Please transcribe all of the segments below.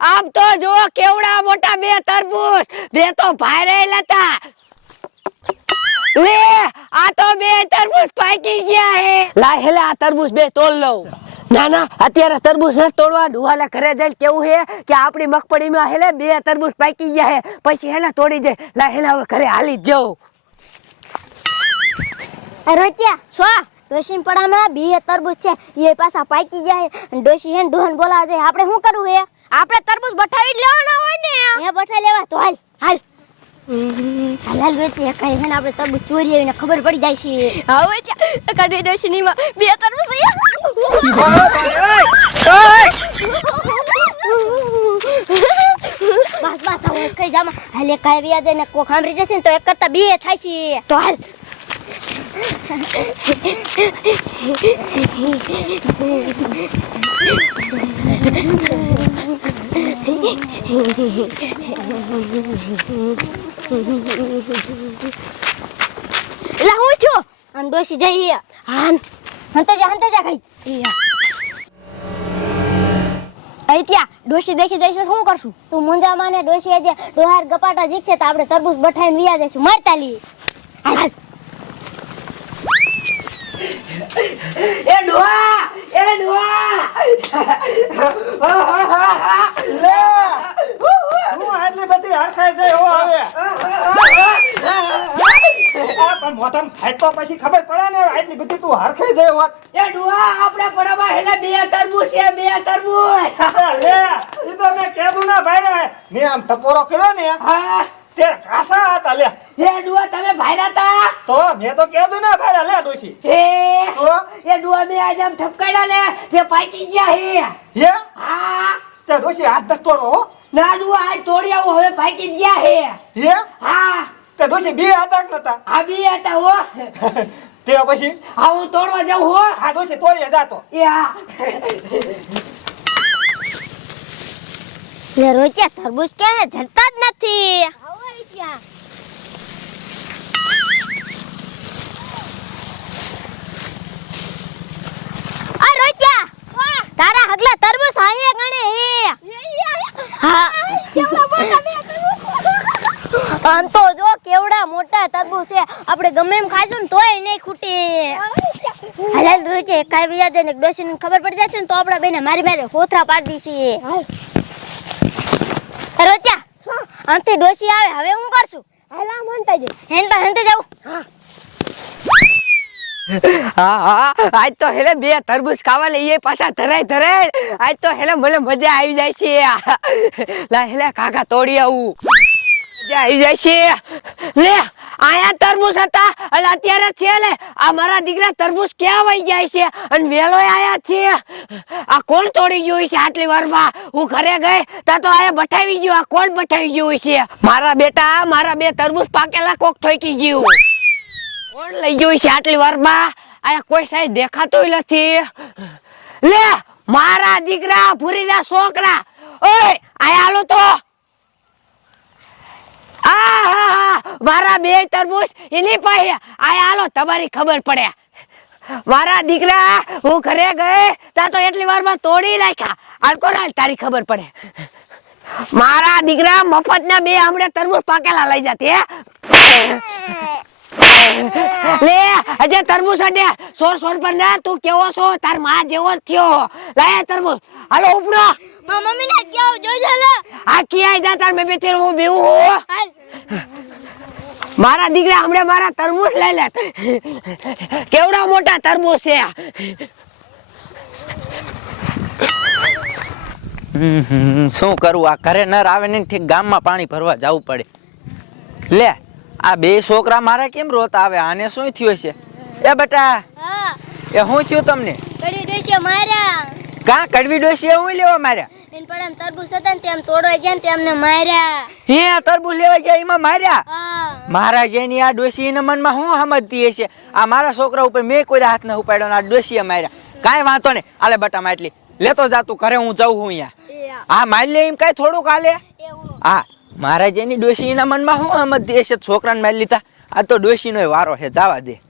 આમ તો જો કેવડા મોટા બે તરબૂચ. બે તો ભારે લતા. લે, આ તો બે તરબૂચ પાકી ગયા હે. લા હેલા, આ તરબૂચ બે તોડ લઉં. ના ના, અત્યારે તરબૂચ ન તોડવા. ડુહાલે ઘરે જઈને કેવું હે કે આપણી મગફળીમાં હેલે બે તરબૂચ પાકી ગયા હે. પછી હેલા તોડી જાય લા હેલા, હવે ઘરે હાલી જ જાઉં. રોચ્યા છો ડોશીન પડામાં બી તરબૂચ છે. એ પાછા પાકી જાય ડોશી હે ડોહન બોલાવા જાય આપણે શું કરવું હે? આપણે તરબૂચ બઠાવી જ લેવાના હોય ને. એ બઠાવી લેવા? તો હાલ હાલ. હાલ બેટી. કઈ હે ને આપણે તરબૂચ ચોરી આવીને ખબર પડી જાય છે. હવે ત્યાં કાઢી ડોશીની માં બે તરબૂચ બસ બસ હવે કઈ જામાં. હાલે કાઈ વ્યા જાય ને કોક સાંભળી જશે ને તો એક કરતા બે થાય છે. તો હાલ. એટલે હું છું? આમ ડોસી જઈએ. હાન. હંતા જા હંતા જા ખાઈ અહીં ત્યાં ડોસી દેખી જઈશે, શું કરશું? તું મુંજા માને ડોસી આજે ડોહાર ગપાટા જીકશે તો આપણે તરબૂચ બઠાઈને વિયા જઈશું. મારતા લઈએ. હાલ હાલ એ ડોહા એ ડોહા હું આટલી બધી હરખાઈ છે એવો આવે. આ પણ પછી ખબર પડે ને આટલી બધી તું હરખાઈ જાય હોત. એ ડોહા આપણે પડામાં હેલે બે તરબૂચ છે બે તરબૂચ. લે. ઈ તો મેં કેદું ના ભાઈ મેં આમ ટપોરો કર્યો ને હા. તે કાસા હતા લે. એ તમે ભાયરા તા તો મેં તો કીધું ના ભાઈ લે ડોશી. એ. તો એ ડુઆ બે આજે આમ ઠપકાડા લે તે પાકી ગયા હે. હે? હા. તે ડોશી હાથ ન તોડો હો. ના ડુઆ આજ તોડી આવું હવે પાકી ગયા હે. હે? હા. તે ડોશી બે હતા કે નતા? આ બે હતા હો. તે પછી? હા હું તોડવા જાઉં હો. આ ડોશી તોડી જાતો એ હા. લે રોચ્યા તરબૂચ ક્યાં હે જડતા જ નથી. હવે ત્યાં આ રોચ્યા તારા હગલા તરબૂચ આયા ગણે હે. હા. આમ તો જો કેવડા મોટા તરબૂચ છે. આપણે ગમે એમ ખાઈશું ને તોય નહીં ખૂટે. હાલ રોચે કાઈ બીજા દે ને ડોશીને ખબર પડી જાય છે ને તો આપણા બેને મારી મારે કોથરા પાડી દીધી રોચ્યા આમથી ડોશી આવે. હવે હું કરશું? હાલા મનતા જ હેન પર હંતે જાઉં. હા. આજ તો હેલે બે તરબૂચ ખાવા લઈએ, પાછા ધરાય ધરાય. આજ તો હેલે મને મજા આવી જાય છે. લા, હેલે કાકા તોડી આવું. મજા આવી જાય છે. લે, આયા તરબૂચ હતા. અને અત્યારે છે લે. આ મારા દીકરા તરબૂચ ક્યાં વહી જાય છે? અને વેલો આયા છે. આ કોણ તોડી ગયું છે આટલી વારમાં? હું ઘરે ગઈ તા તો આયા બઠાવી ગયું. આ કોણ બઠાવી ગયું છે મારા બેટા, મારા બે તરબૂચ પાકેલા કોક ઠોકી ગયું. કોણ લઈ ગયું છે આટલી વારમાં? આયા કોઈ સાહેબ દેખાતું નથી. લે, મારા દીકરા, ભૂરીના છોકરા. ઓય આયા હાલો તો. મારા બે તરબૂચ, એની પાસે. આયા હાલો, તમારી ખબર પડે. મારા દીકરા, હું ઘરે ગઈ તા તો એટલી વારમાં તોડી નાખ્યા. આલ્કોરાલ તારી ખબર પડે? મારા દીકરા મફતના બે હમણાં તરબૂચ પાકેલા લઈ જતી, હે. લે અજે તરબૂચ અડે. સોર સોર પર ના તું કેવો છો? તારમાં જેવો થયો. લાયા તરબૂચ. હાલો ઉપડો. મારા મમ્મીને કેવું જોજો લે આ ક્યાંય જા તાર મેં બેઠેલો હું બેવું હું? મારા દીકરા હમણાં મારા તરબૂચ લઈ લે. કેવડા મોટા તરબૂચ છે? શું કરું? આ ઘરે નર આવે ને ઠીક ગામમાં પાણી ભરવા જવું પડે. લે. આ બે છોકરા મારા કેમ રોતા આવે? આને શું થયું છે એ બેટા એ હું થયું તમને? કડવી દેશે માર્યા. કા કડવી ડોસી હું લેવા માર્યા? એન પણ આમ તરબૂચ હતા ને તેમ તોડવા ગયા ને તેમને માર્યા. હે તરબૂચ લેવા ગયા એમાં માર્યા? મારા જેની આ ડોસી એના મનમાં શું સમજતી હશે? આ મારા છોકરા ઉપર મેં કોઈ હાથ ન ઉપાડ્યો આ ડોસીએ માર્યા. કાંઈ વાંધો નહીં. આલે બટા માટલી લેતો જા તું ઘરે હું જાઉં હું અહીંયા. હા મારી લે એમ કાંઈ થોડુંક હાલે? હા. મારા એની ડોશીના મનમાં શું સમજતી દેશે છોકરાને મારી લીધા. આ તો ડોશીનો વારો છે જવા દે.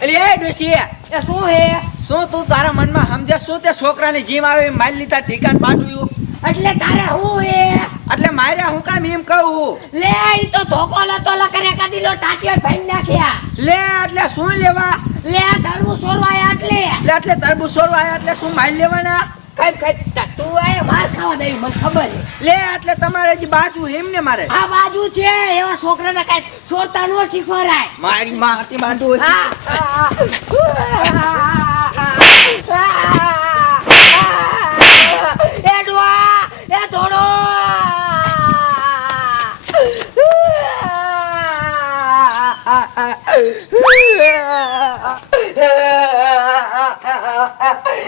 એટલે એ ડોશી એ. શું હે? શું તું તારા મનમાં સમજે શું તે છોકરાને જીમ આવે મારી લીધા ઠીકાન પાટવ્યું એટલે તારે હું હે? એટલે મારે હું કામ એમ કહું? લે ઈ તો ધોકો લતો લકરે કદી લો ટાટિયો ભાઈ નાખ્યા. લે એટલે શું લેવા? લે ધર્મુ સોરવાયા એટલે. એટલે એટલે તરબૂચ છોડવા એટલે શું મારી લેવાના? કઈ કઈ તા- તું આય માર ખાવા દેવી મને ખબર છે. લે એટલે તમારે જે બાજુ એમને મારે. આ બાજુ છે એવા છોકરાને કઈ છોડતા નો શીખવરાય મારી માં હતી બાંધુ હશે. આ, આ, આ, એ ડોહા, એ ધોળો.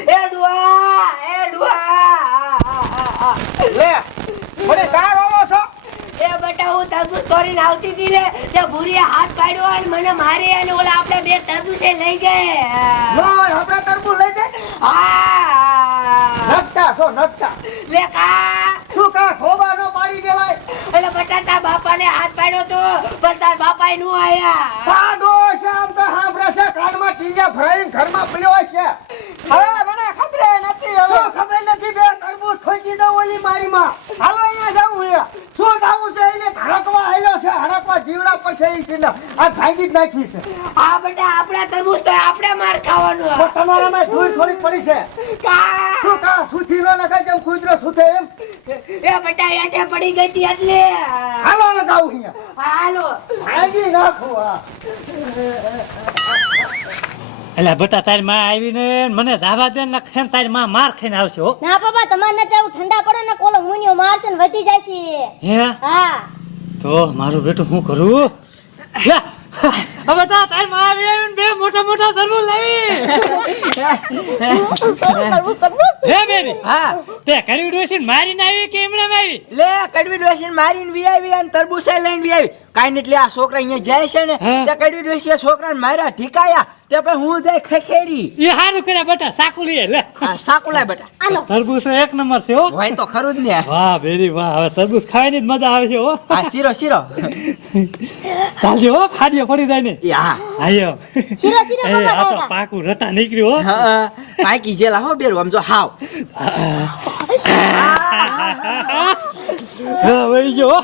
એ ડોહા, એ ડોહા. લે મને કાર આવો છો? એ બેટા હું તરબૂચ તોડીને આવતી હતી ને તે ભૂરીએ હાથ પાડ્યો અને મને મારી અને ઓલા આપણે બે તરબૂચે લઈ લો આપણે તરબૂચ લઈ જાય આ નકટા છો નકટા લે કા. શું કા પાડી દેવાય? એટલે બટાટા બાપાને હાથ પાડ્યો તો પણ તાર બાપાએ નું આયા. પાડો આમ તો હાંભળે છે કાનમાં ટીજા ફરાઈને ઘરમાં પડ્યો છે મને ખબર નથી હવે ખબર નથી બે તરબૂચ ખોજી દો હાલો અહીંયા જાવું છે શું જાવું છે? એને હડકવા આયલો છે. હડકવા જીવડા પર છે ઈ ચીંડા આ ભાગી જ નાખી છે. આ બેટા આપણા તરબૂચ તો આપણે માર તો ખાવાનું તમારામાં ધૂળ થોડીક પડી છે. કા? શું કા? સુથી ન નખાય જેમ કૂતરો સુથે એમ? એ બટા એઠે પડી ગઈ હતી એટલે. હાલો હવે જાવું અહીંયા. હાલો. ભાગી નાખો એલા બટા તારી માં આવીને મને ધાવા દે ને ખેન તારી માં માર ખાઈને આવશે હો. ના પપ્પા તમારે નથી આવું. ઠંડા પડે ને કોલો મુનિયો મારશે ને વધી જાય છે. હે? હા. તો મારું બેટું શું કરું? લે, આ બેટા તારી માં આવી આવીને બે મોટા મોટા તરબૂચ લાવી. કરવું કરવું હે બેબી હા. તે કરી ડોસીને મારીને આવી કે એમણે આવી લે કડવી ડોસીને મારીને વી આવી અને તરબૂચે લઈને વી આવી. કાઈ એટલે આ છોકરા અહીંયા જાય છે ને તે કડવી ડોસીએ છોકરાને માર્યા ઠીકાયા તે પછી હું જાય ખેખેરી એ હારું કર્યા બેટા સાકુ લઈએ લે. હા સાકુ લાય બેટા. આલો તરબૂચ એક નંબર છે હો. ભાઈ તો ખરું જ ને વાહ બેરી વાહ. હવે તરબૂચ ખાવાની જ મજા આવે છે હો. હા શીરો શીરો. ચાલજો હો ખાડીઓ પડી જાય ને. એ હા. આયો. શીરો શીરો આ તો પાકુ રતા નીકળ્યો હો. હા પાકી જેલા હો બેરું આમ જો હાવ. હા વહી ગયો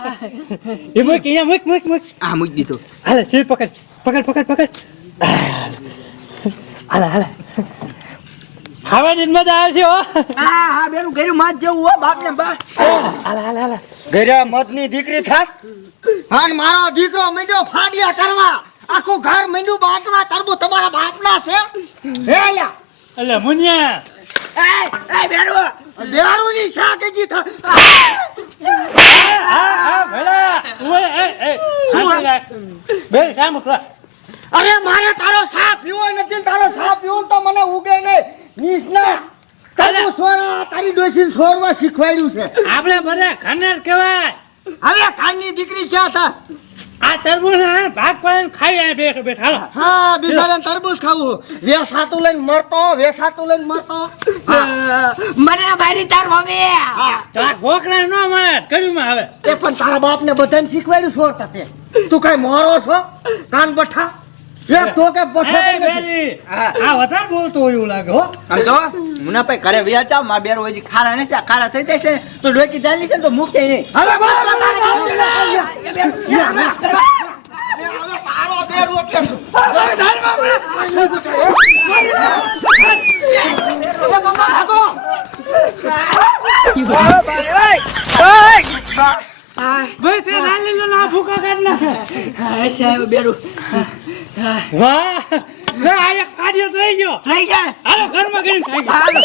એ મૂક અહીંયા મૂક મૂક મૂક. આ મુક દીધું. હાલે શીર પકડ પકડ પકડ પકડ. હાલે હાલે. હવે મજા આવે છે હા. હા બેનું ઘેરું મત જેવું હો બાપ ને બા. હાલે હાલે હાલે. ઘરે ની દીકરી થાસ અને મારો દીકરો મંડ્યો ફાડિયા કરવા. આખું ઘર મંડ્યું બાટવા તરબૂચ તમારા બાપના છે. હે લ્યા. એટલે મુનિયા એ એ બેરું બેરુની શાક હજી થા હા ભલા. ઓય એ એ શું? શું બે કામ કર અરે મારે તારો સા પીવો નથી તારો સા પીવો તો મને ઉગે નહીં. નીસના તરબૂચ સોરા તારી ડોસીને સોરવા શીખવાડ્યું છે. આપણે બધા ખાનાર કહેવાય. હવે કાનની દીકરી છે આ આ તરબૂચ હા ભાગ પાડીને ખાઈ આ બેઠો બેઠા. હા બિસારે તરબૂચ ખાવું. વેસાતું લઈને મરતો વેસાતું લઈને મરતો. મને મારી તાર મમ્મી. તાર આ ન મળે માં આવે એ પણ તારા બાપને બધાને શીખવાડ્યું સોરતા તે તું કઈ મોરો છો? કાન બઠા? તો કે આ વધારે બોલતો એવું લાગે હો ઘરે માં બેરો ખારા નથી આ ખારા થઈ જશે તો ડોકી ડાલી છે ને તો મૂકશે નહીં હવે. ભાઈ તે લાલી લો ના ભૂકા હા સાહેબ બેરું વાહ! આ એક કાઢ્યો થઈ ગયો. થઈ જાય. હાલો ઘરમાં કરીને ખાઈ ગયો હાલો.